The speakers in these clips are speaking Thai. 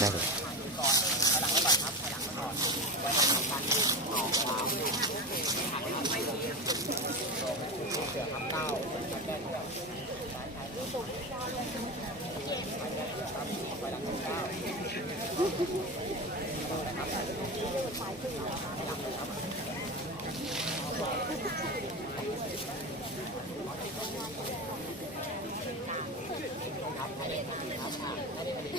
ได้เลย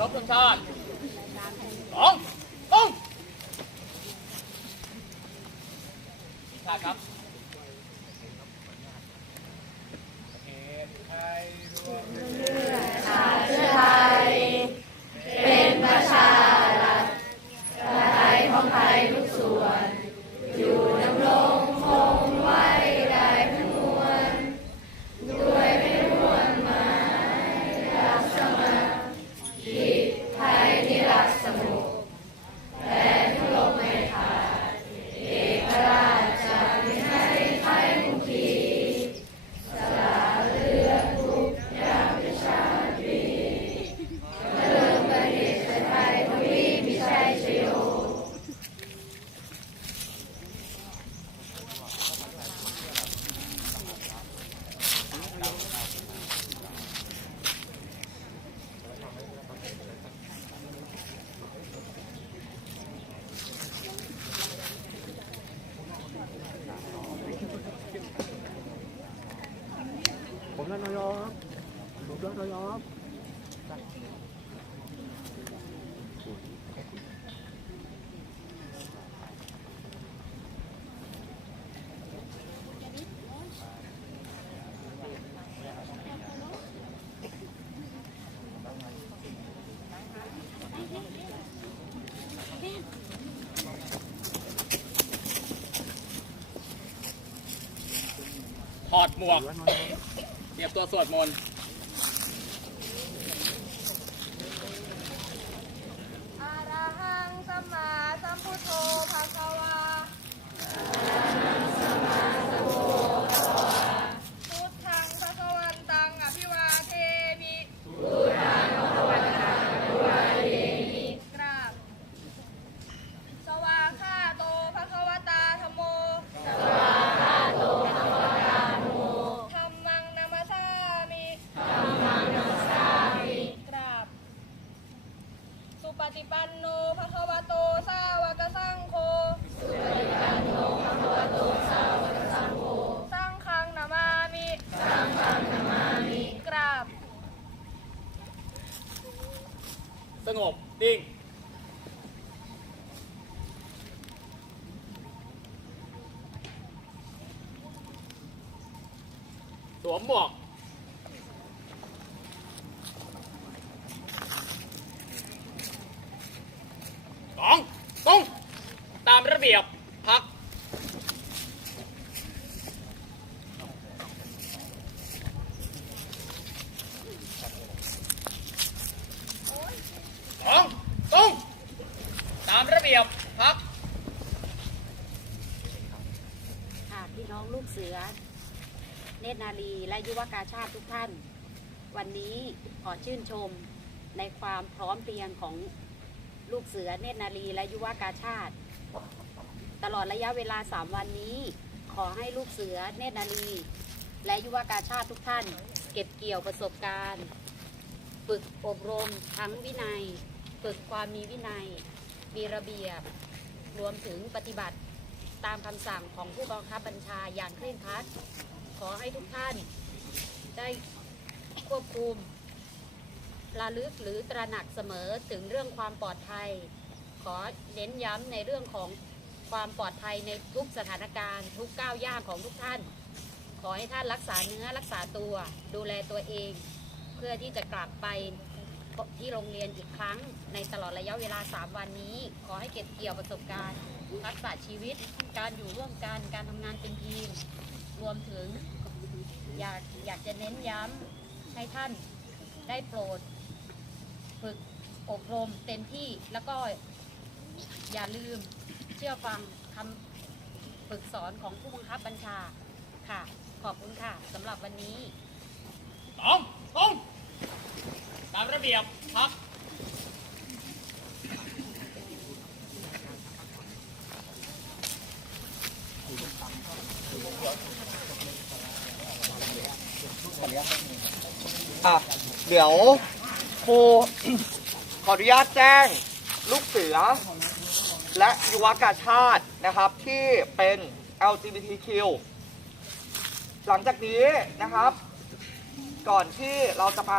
รบธงชาติสองตุ้งชาติครับโอเคไทยรวม นายอครับผมนายอครับถอดหมวก เตรียมตัวสวดมนต์ อะระหังสัมมาสัมพุทโธภะคะวาพุทธังภะคะวันตังอภิวาเทมิพุทธังภะคะวันตังอภิวาเทมิกราบสวาคาโตภะคะวตาธมโมสวาคาโตภะคะวตาธมโมธัมมังนามัสสามิธัมมังนามัสสามิกราบ สุป ฏิปันโนภะคะวะโตสาวกสังโฆสุปฏิปันโนภะคะวะโตสาวกสังโฆสังฆังนามามิสังฆังนามามิกราบ สงบนิ่งสวมหมวก สองตุ้งตามระเบียบ พัก สองตุ้งตามระเบียบ พัก ค่ะพี่น้องลูกเสือ เนตรนารีและยุวกาชาติทุกท่าน วันนี้ขอชื่นชมในความพร้อมเพรียงของลูกเสือเนตรนารีและยุวกาชาติ ตลอดระยะเวลา 3 วันนี้ ขอให้ลูกเสือเนตรนารี และยุวกาชาติทุกท่าน เก็บเกี่ยวประสบการณ์ ฝึกอบรมทั้งวินัย ฝึกความมีวินัย มีระเบียบ รวมถึงปฏิบัติตามคำสั่งของผู้บังคับบัญชาอย่างเคร่งครัด ขอให้ทุกท่าน ได้ควบคุมระลึกหรือตระหนักเสมอถึงเรื่องความปลอดภัย ขอเน้นย้ำในเรื่องของความปลอดภัยในทุกสถานการณ์ ทุกก้าวย่างของทุกท่าน ขอให้ท่านรักษาเนื้อรักษาตัว ดูแลตัวเอง เพื่อที่จะกลับไปที่โรงเรียนอีกครั้ง ในตลอดระยะเวลา 3 วันนี้ ขอให้เก็บเกี่ยวประสบการณ์ ทักษะชีวิต การอยู่ร่วมกัน การทำงานเป็นทีม รวมถึงอยากอยากจะเน้นย้ำให้ท่านได้โปรด ฝึกอบรมเต็มที่แล้วก็อย่าลืมเชื่อฟังคำฝึกสอนของผู้บังคับบัญชาค่ะ ขอบคุณค่ะสำหรับวันนี้สองตรงตามระเบียบพัก อะเดี๋ยวครู ขออนุญาตแจ้งลูกเสือ และยุวกาชาตินะครับ ที่เป็น LGBTQ หลังจากนี้นะครับ ก่อนที่เราจะไป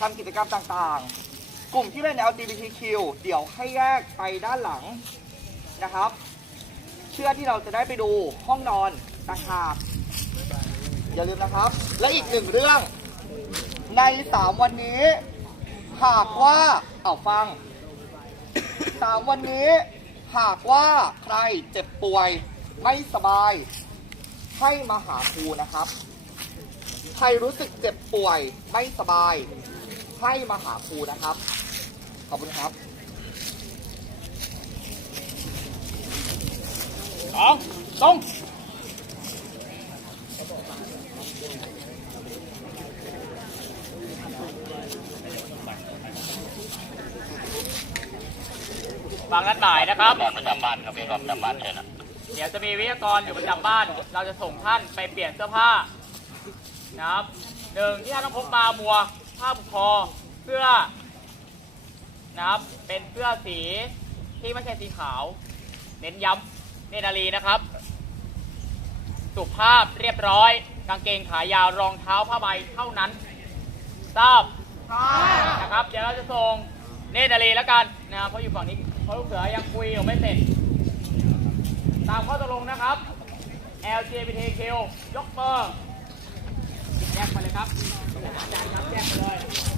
ทำกิจกรรมต่างๆ กลุ่มที่เป็น LGBTQ เดี๋ยวให้แยกไปด้านหลังนะครับเพื่อที่เราจะได้ไปดูห้องนอนต่างหาก อย่าลืมนะครับ และอีกหนึ่งเรื่อง ในสามวันนี้ หากว่าเอาฟังสามวันนี้ หากว่าใครเจ็บป่วยไม่สบาย ให้มาหาครูนะครับ ใครรู้สึกเจ็บป่วยไม่สบาย ให้มาหาครูนะครับ ขอบคุณครับสองตรง ฟังนัดหมายนะครับ ประจำบ้านครับประจำบ้านเชิญเดี๋ยวจะมีวิทยากรอยู่ประจำบ้าน เราจะส่งท่านไปเปลี่ยนเสื้อผ้านะครับหนึ่งที่ท่านต้องพกมาหมวกผ้าผูกคอเสื้อนะครับ เป็นเสื้อสีที่ไม่ใช่สีขาว เน้นย้ำเนตรนารีนะครับ สุภาพเรียบร้อย กางเกงขายาวรองเท้าผ้าใบเท่านั้น ทราบนะครับ เดี๋ยวเราจะส่งเนตรนารีแล้วกันนะครับเพราะอยู่ฝั่งนี้ เพราะลูกเสือยังคุยยังไม่เสร็จ ตามข้อตกลงนะครับ LGBTQ ยกเบอร์แยกไปเลยครับอาจารย์ครับแยกไปเลย